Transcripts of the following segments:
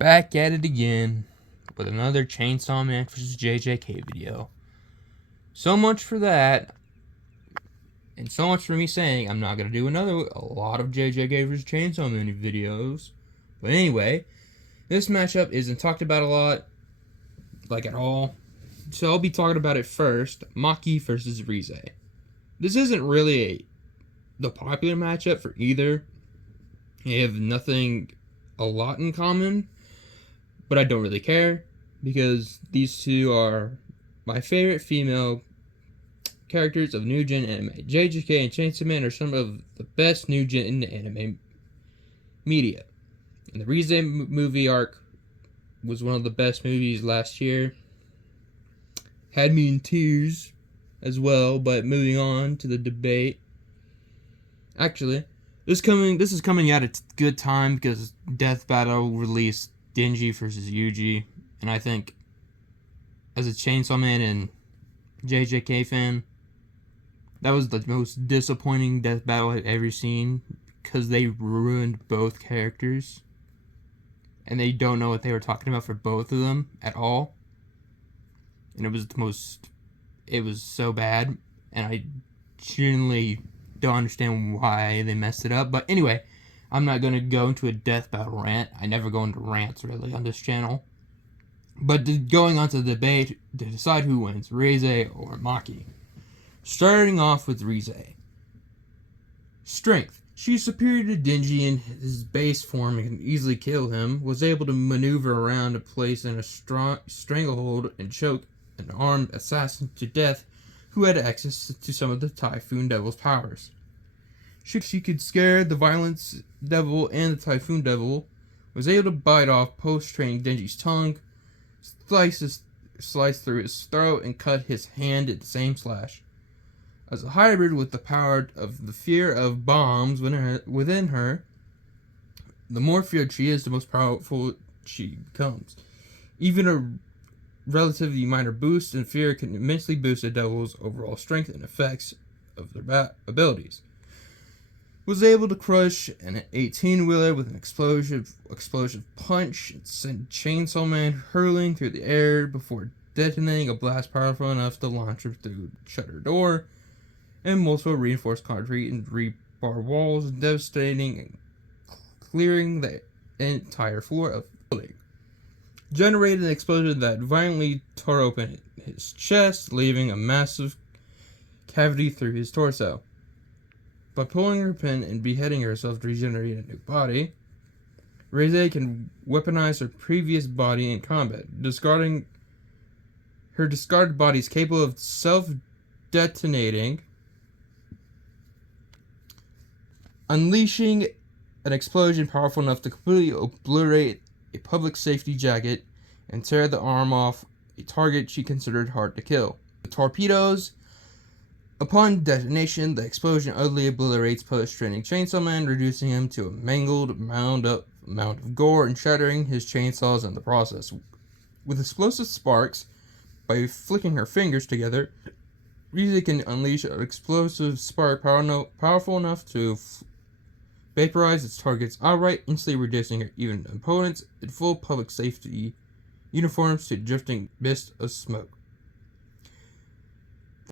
back at it again with another Chainsaw Man vs. JJK video. So much for that, and so much for me saying I'm not going to do a lot of JJK vs. Chainsaw Man videos. But anyway, this matchup isn't talked about a lot, like at all. So I'll be talking about it first. Maki versus Reze. This isn't really the popular matchup for either. They have a lot in common, but I don't really care because these two are my favorite female characters of new gen anime. JJK and Chainsaw Man are some of the best new gen anime media. And the Reze movie arc was one of the best movies last year. Had me in tears as well, but moving on to the debate. Actually, this is coming at a good time because Death Battle released Denji versus Yuji, and I think as a Chainsaw Man and JJK fan, that was the most disappointing death battle I've ever seen because they ruined both characters and they don't know what they were talking about for both of them at all. And it was so bad, and I genuinely don't understand why they messed it up. But anyway, I'm not going to go into a death battle rant. I never go into rants really on this channel. But going on to the debate to decide who wins, Reze or Maki. Starting off with Reze. Strength. She's superior to Denji in his base form and can easily kill him. Was able to maneuver around a place in a stranglehold and choke an armed assassin to death who had access to some of the Typhoon Devil's powers. She could scare the Violence Devil and the Typhoon Devil. Was able to bite off post-training Denji's tongue, slice through his throat, and cut his hand at the same slash. As a hybrid with the power of the fear of bombs within her, the more feared she is, the most powerful she becomes. Even a relatively minor boost in fear can immensely boost a devil's overall strength and effects of their abilities. Was able to crush an 18-wheeler with an explosive punch and send Chainsaw Man hurling through the air before detonating a blast powerful enough to launch her through the shutter door and multiple reinforced concrete and rebar walls, devastating and clearing the entire floor of the building. Generated an explosion that violently tore open his chest, leaving a massive cavity through his torso. By pulling her pin and beheading herself to regenerate a new body, Reze can weaponize her previous body in combat. Discarded body is capable of self-detonating, unleashing an explosion powerful enough to completely obliterate a public safety jacket and tear the arm off a target she considered hard to kill. The torpedoes. Upon detonation, the explosion utterly obliterates post-training Chainsaw Man, reducing him to a mangled mound of gore and shattering his chainsaws in the process. With explosive sparks, by flicking her fingers together, Reze can unleash an explosive spark powerful enough to vaporize its targets outright, instantly reducing her even opponents in full public safety uniforms to drifting mist of smoke.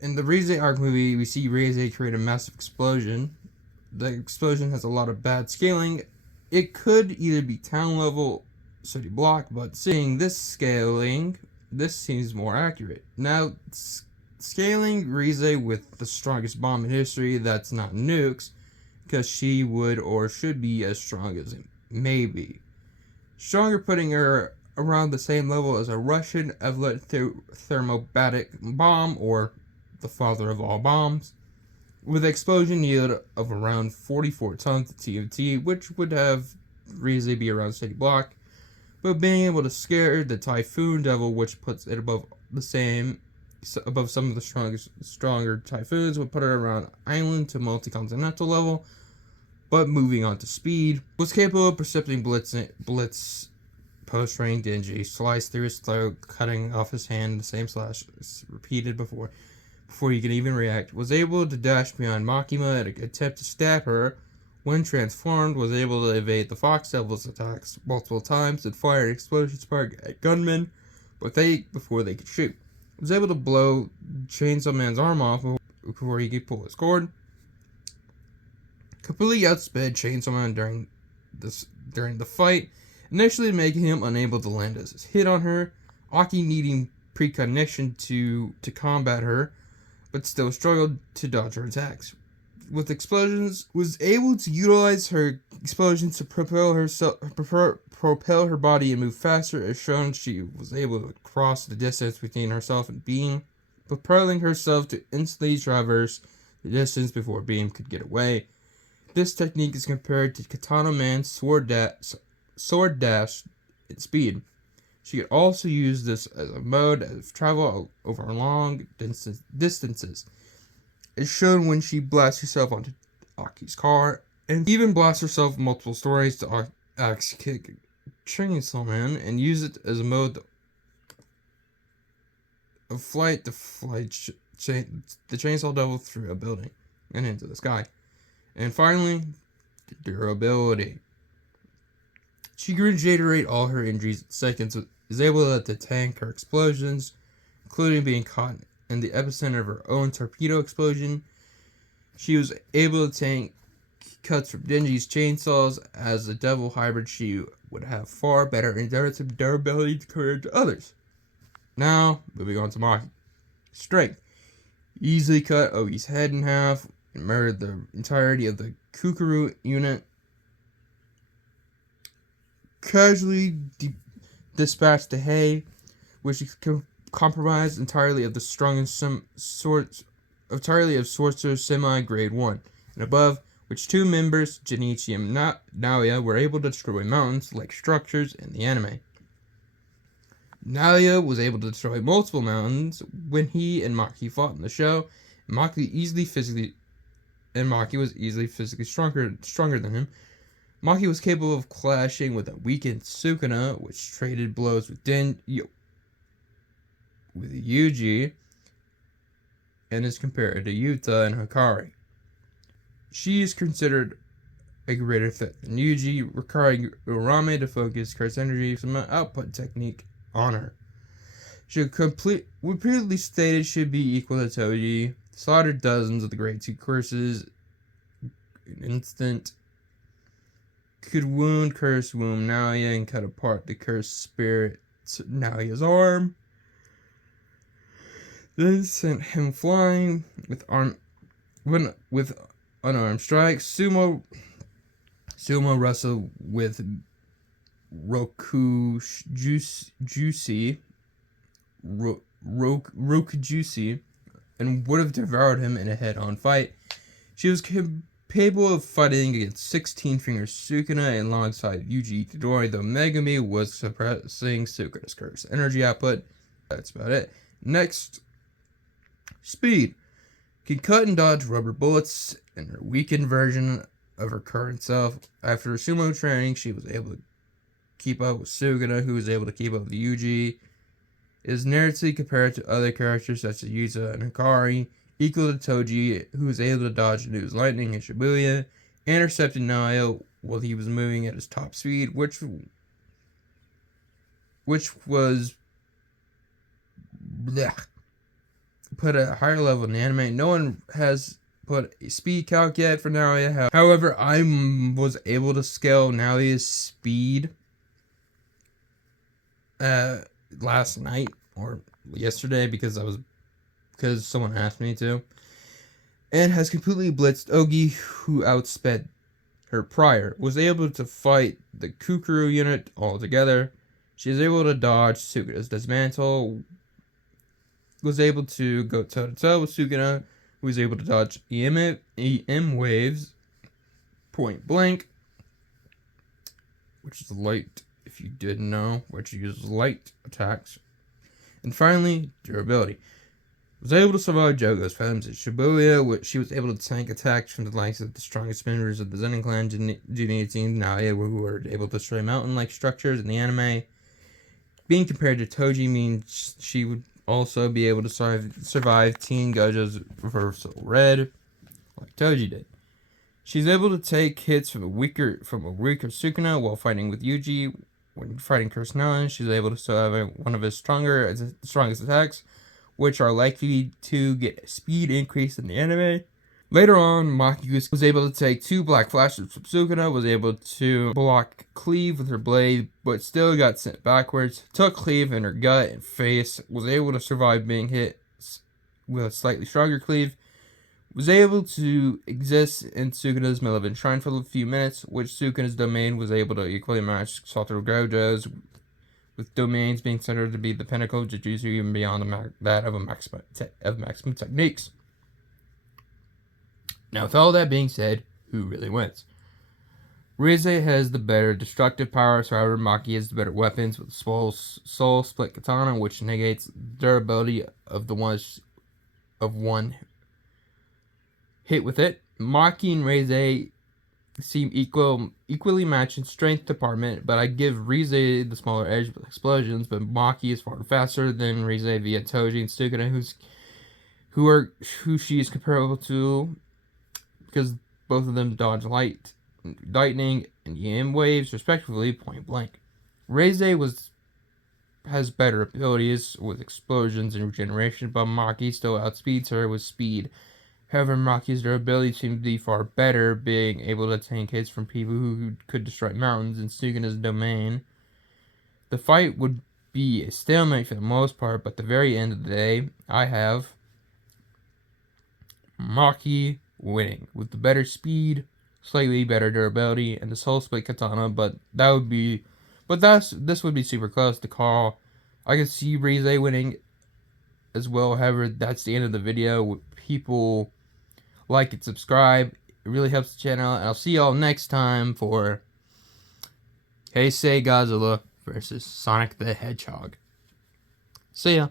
In the Reze arc movie, we see Reze create a massive explosion. The explosion has a lot of bad scaling. It could either be town level, city block, but seeing this scaling, this seems more accurate. Now, scaling Reze with the strongest bomb in history, that's not nukes, because she would or should be as strong as it may be. Stronger, putting her around the same level as a Russian abiut thermobatic bomb, or the father of all bombs, with explosion yield of around 44 tons of TNT, which would have Reze be around city block, but being able to scare the Typhoon Devil, which puts it above some of the stronger Typhoons, would put her around island to multi-continental level. But moving on to speed, was capable of percepting Blitz post-train Denji, sliced through his throat, cutting off his hand, the same slash repeated before he could even react. Was able to dash beyond Makima and attempt to stab her, when transformed, was able to evade the Fox Devil's attacks multiple times and fire an explosion spark at gunmen before they could shoot. Was able to blow Chainsaw Man's arm off before he could pull his cord. Completely outsped Chainsaw Man during the fight, initially making him unable to land his hit on her. Aki needing precognition to combat her, but still struggled to dodge her attacks. With explosions, was able to utilize her explosions to propel her body and move faster. As shown, she was able to cross the distance between herself and Beam, propelling herself to instantly traverse the distance before Beam could get away. This technique is compared to Katana Man's sword dash at speed. She could also use this as a mode of travel over long distances. It's shown when she blasts herself onto Aki's car, and even blasts herself multiple stories to axe kick Chainsaw Man and use it as a mode of flight to flight the Chainsaw Devil through a building and into the sky. And finally, the durability. She can regenerate all her injuries in seconds, is able to tank her explosions, including being caught in the epicenter of her own torpedo explosion. She was able to tank cuts from Denji's chainsaws. As a devil hybrid, she would have far better endurance and durability compared to others. Now, moving on to Maki. Strength. Easily cut Ogi's head in half and murdered the entirety of the Kukuru unit. Casually dispatched the Hay, which compromised entirely of the strongest sorcerer semi-grade 1 and above, which two members, Jinichi and Naoya, were able to destroy mountains like structures in the anime. Naoya was able to destroy multiple mountains when he and Maki fought in the show. Maki was easily physically stronger than him. Maki was capable of clashing with a weakened Sukuna, which traded blows with Yuji, and is compared to Yuta and Hikari. She is considered a greater threat than Yuji, requiring Urame to focus Kurt's energy from an output technique on her. She repeatedly stated should be equal to Toji, slaughtered dozens of the grade 2 curses in an instant, could wound Cursed Womb Naoya and cut apart the cursed spirit Naoya's arm. Then sent him flying with unarmed strikes. Sumo wrestled with Rokujushi and would have devoured him in a head-on fight. She was capable of fighting against 16-finger Sukuna alongside Yuji Itadori, though Megumi was suppressing Sukuna's curse energy output. That's about it. Next, speed. Can cut and dodge rubber bullets in her weakened version of her current self. After her sumo training, she was able to keep up with Sukuna, who was able to keep up with Yuji. It is narratively compared to other characters such as Yuta and Hikari, equal to Toji, who was able to dodge News Lightning in Shibuya, intercepted Naoya while he was moving at his top speed, which was put at a higher level in the anime. No one has put a speed calc yet for Naoya. However, I was able to scale Naoya's speed last night or yesterday because someone asked me to, and has completely blitzed Ogi, who outsped her prior. Was able to fight the Kukuru unit altogether. She is able to dodge Sukuna's dismantle. Was able to go toe-to-toe with Sukuna, who was able to dodge EM waves point blank, which is light, if you didn't know, which uses light attacks. And finally, durability. Was able to survive Jogo's phantoms at Shibuya, which she was able to tank attacks from the likes of the strongest members of the Zenin clan, Junichi and Naoya, who were able to destroy mountain-like structures in the anime. Being compared to Toji means she would also be able to survive Teen Gojo's Reversal Red, like Toji did. She's able to take hits from a weaker Sukuna while fighting with Yuji. When fighting Kusanagi, she's able to still have one of his strongest attacks, which are likely to get a speed increase in the anime. Later on, Maki was able to take 2 black flashes from Sukuna, was able to block Cleave with her blade, but still got sent backwards, took Cleave in her gut and face, was able to survive being hit with a slightly stronger Cleave, was able to exist in Sukuna's Malevolent Shrine for a few minutes, which Sukuna's domain was able to equally match Satoru Gojo's, with domains being considered to be the pinnacle of Jujutsu even beyond that of maximum techniques. Now, with all that being said, who really wins? Reze has the better destructive powers, however, Maki has the better weapons with Soul Split Katana, which negates durability of one hit with it. Maki and Reze seem equally matched in strength department, but I give Reze the smaller edge with explosions, but Maki is far faster than Reze via Toji and Sukuna, who she is comparable to, because both of them dodge lightning and EM waves, respectively, point blank. Reze has better abilities with explosions and regeneration, but Maki still outspeeds her with speed. However, Maki's durability seems to be far better, being able to tank hits from people who could destroy mountains in Sukuna's domain. The fight would be a stalemate for the most part, but at the very end of the day, I have Maki winning with the better speed, slightly better durability, and the Soul Split Katana. This would be super close to call. I could see Reze winning as well. However, that's the end of the video. People like and subscribe. It really helps the channel. And I'll see y'all next time for Heisei Godzilla versus Sonic the Hedgehog. See ya.